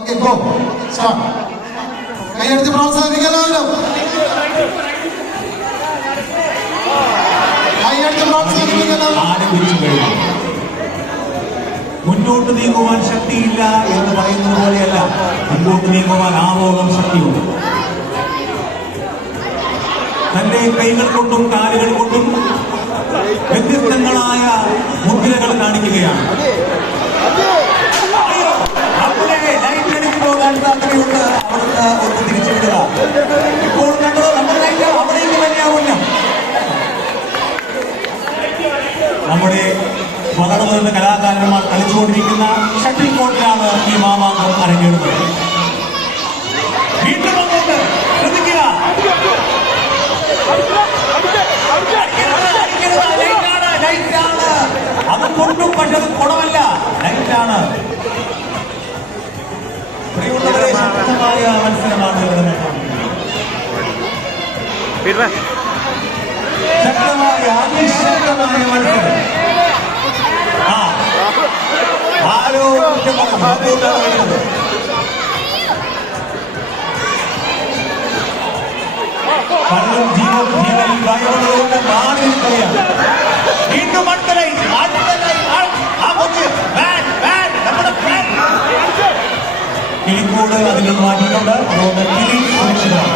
Okay, go. Start. കൈയടിച്ച് പ്രോത്സാഹിപ്പിക്കാമല്ലോ. കൈയടിച്ച് പ്രോത്സാഹിപ്പിക്കാമല്ലോ. മുന്നോട്ട് നീങ്ങുവാൻ ശക്തിയില്ല എന്ന് പറയുന്നത് പോലെയല്ല, മുന്നോട്ട് നീങ്ങുവാൻ ആവോളം ശക്തിയുണ്ട്. തന്റെ കൈകൾ കൊണ്ടും കാലുകൾ കൊണ്ടും വ്യത്യസ്തങ്ങളായ മുദ്രകൾ കാണിക്കുകയാണ്. ലൈറ്റ് അടിച്ചു പോകാൻ സാധ്യതയുണ്ട്. അവിടുന്ന് ഒന്ന് തിരിച്ചുവിടുക. ഇപ്പോൾ കണ്ടത് നമ്മുടെ ലൈറ്റ് അവിടേക്ക് തന്നെയാവില്ല. നമ്മുടെ വളർന്നു വരുന്ന കലാകാരന്മാർ കളിച്ചുകൊണ്ടിരിക്കുന്ന ഷട്ടിൽ കോർട്ടിലാണ് ഈ മാമാങ്കം അരങ്ങേറുന്നത്. വീണ്ടും അങ്ങോട്ട് ശ്രദ്ധിക്കുക. ലൈറ്റാണ്. അത് കൊണ്ടും പക്ഷെ അത് കുടമല്ല, ലൈറ്റാണ്. പ്രിയമുള്ളവരെ, ശക്തമായ മത്സരമാണ് ഇവിടെ ശക്തമായ അതിശക്തമായ മത്സരം. ആരോ പലരും ജീവനിൽ ഭയമുള്ളതുകൊണ്ട് മാറി നിൽക്കുകയാണ്. വീണ്ടും കിളിക്കൂട് അതിൽ മാറ്റിയിട്ടുണ്ട്. അതുകൊണ്ട് കിളി സുരക്ഷിതമാണ്.